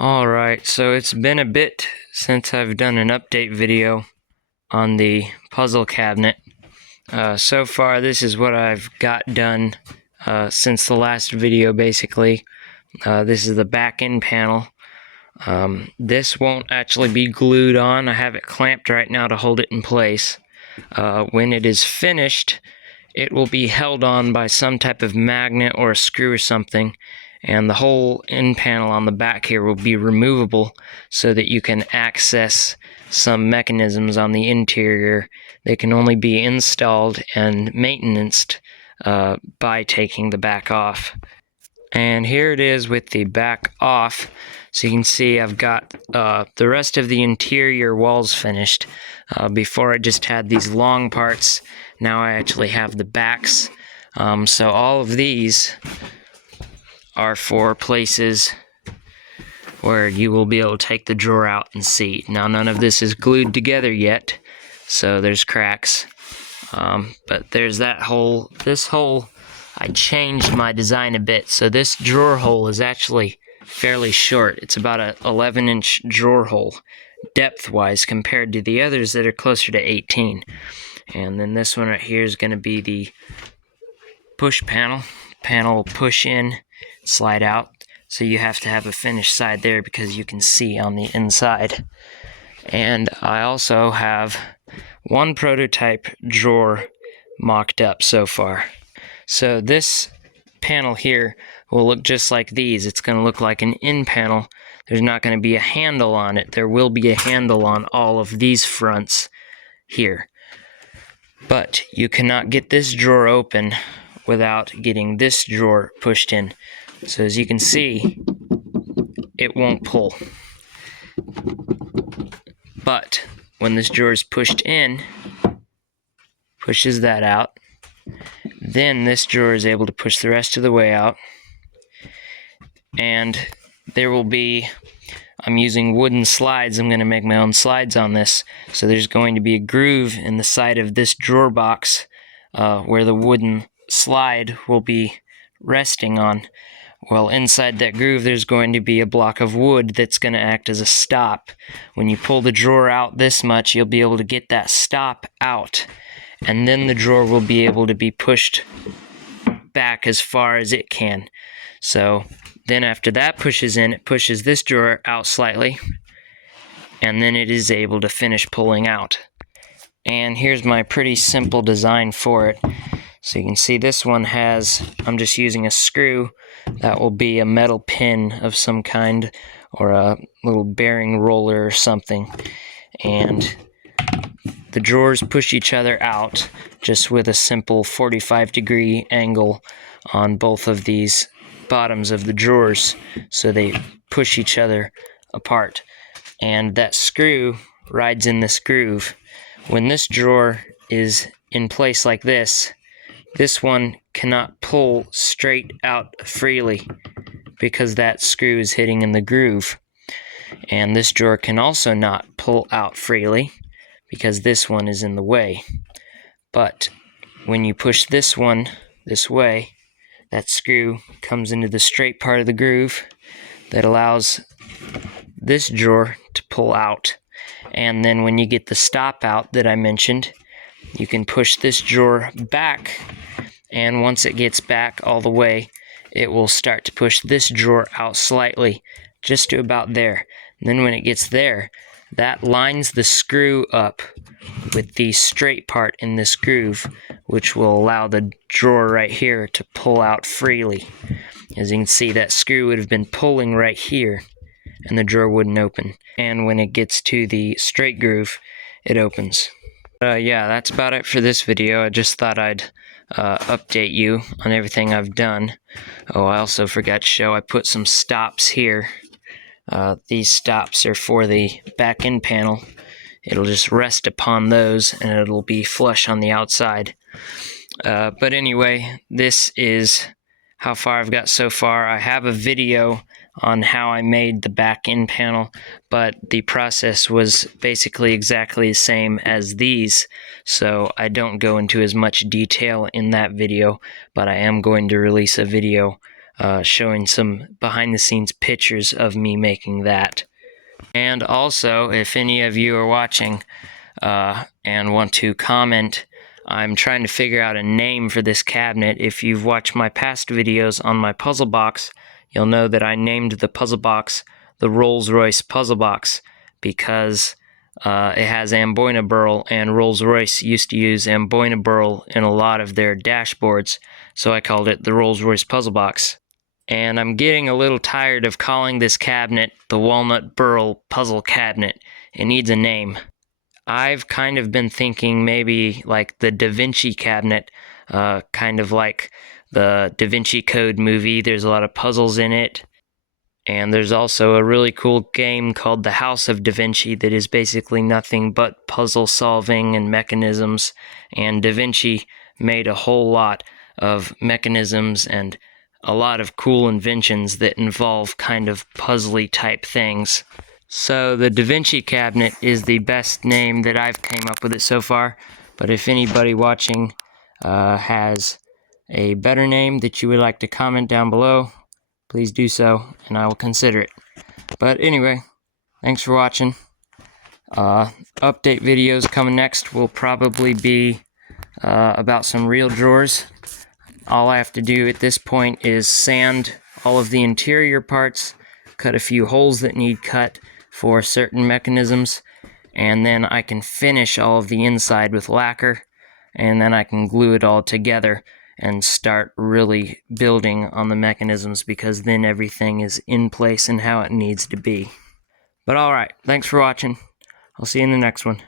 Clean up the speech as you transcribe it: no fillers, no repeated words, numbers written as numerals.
Alright, so it's been a bit since I've done an update video on the puzzle cabinet. So far, this is what I've got done since the last video, basically. This is the back end panel. This won't actually be glued on. I have it clamped right now to hold it in place. When it is finished, it will be held on by some type of magnet or a screw or something, and the whole end panel on the back here will be removable so that you can access some mechanisms on the interior. They can only be installed and maintained by taking the back off. And here it is with the back off. So you can see I've got the rest of the interior walls finished. Before I just had these long parts. Now I actually have the backs. So all of these are for places where you will be able to take the drawer out and see. Now none of this is glued together yet, so there's cracks. But there's that hole. This hole, I changed my design a bit, so this drawer hole is actually fairly short. It's about an 11-inch drawer hole, depth-wise, compared to the others that are closer to 18. And then this one right here is going to be the push panel. Panel will push in, slide out, so you have to have a finished side there because you can see on the inside. And I also have one prototype drawer mocked up so far. So this panel here will look just like these. It's going to look like an in panel. There's not going to be a handle on it. There will be a handle on all of these fronts here. But you cannot get this drawer open without getting this drawer pushed in. So as you can see, it won't pull. But when this drawer is pushed in, pushes that out, then this drawer is able to push the rest of the way out. And there will be, I'm using wooden slides. I'm going to make my own slides on this. So there's going to be a groove in the side of this drawer box where the wooden slide will be resting on. Well, inside that groove there's going to be a block of wood that's going to act as a stop. When you pull the drawer out this much, you'll be able to get that stop out, and then the drawer will be able to be pushed back as far as it can. So then after that pushes in, it pushes this drawer out slightly, and then it is able to finish pulling out. And here's my pretty simple design for it. So you can see this one has, I'm just using a screw. That will be a metal pin of some kind, or a little bearing roller or something. And the drawers push each other out just with a simple 45-degree angle on both of these bottoms of the drawers, so they push each other apart. And that screw rides in this groove. When this drawer is in place like this one cannot pull straight out freely because that screw is hitting in the groove. And this drawer can also not pull out freely because this one is in the way. But when you push this one this way, that screw comes into the straight part of the groove that allows this drawer to pull out. And then when you get the stop out that I mentioned, you can push this drawer back, and once it gets back all the way, it will start to push this drawer out slightly, just to about there. And then when it gets there, that lines the screw up with the straight part in this groove, which will allow the drawer right here to pull out freely. As you can see, that screw would have been pulling right here, and the drawer wouldn't open. And when it gets to the straight groove, it opens. Yeah, that's about it for this video. I just thought I'd update you on everything I've done. Oh, I also forgot to show I put some stops here. These stops are for the back end panel. It'll just rest upon those and it'll be flush on the outside. But anyway, this is how far I've got so far. I have a video on how I made the back end panel, but the process was basically exactly the same as these, so I don't go into as much detail in that video, but I am going to release a video showing some behind-the-scenes pictures of me making that. And also, if any of you are watching and want to comment, I'm trying to figure out a name for this cabinet. If you've watched my past videos on my puzzle box, you'll know that I named the puzzle box the Rolls-Royce puzzle box because it has Amboina burl, and Rolls-Royce used to use Amboina burl in a lot of their dashboards, so I called it the Rolls-Royce puzzle box. And I'm getting a little tired of calling this cabinet the walnut burl puzzle cabinet. It needs a name. I've kind of been thinking maybe like the DaVinci cabinet, kind of like the DaVinci Code movie. There's a lot of puzzles in it. And there's also a really cool game called The House of DaVinci that is basically nothing but puzzle solving and mechanisms. And DaVinci made a whole lot of mechanisms and a lot of cool inventions that involve kind of puzzly type things. So the DaVinci cabinet is the best name that I've came up with it so far, but if anybody watching has a better name that you would like to comment down below, please do so, and I will consider it. But anyway, thanks for watching. Update videos coming next will probably be about some real drawers. All I have to do at this point is sand all of the interior parts, cut a few holes that need cut for certain mechanisms, and then I can finish all of the inside with lacquer, and then I can glue it all together and start really building on the mechanisms, because then everything is in place and how it needs to be. But alright, thanks for watching. I'll see you in the next one.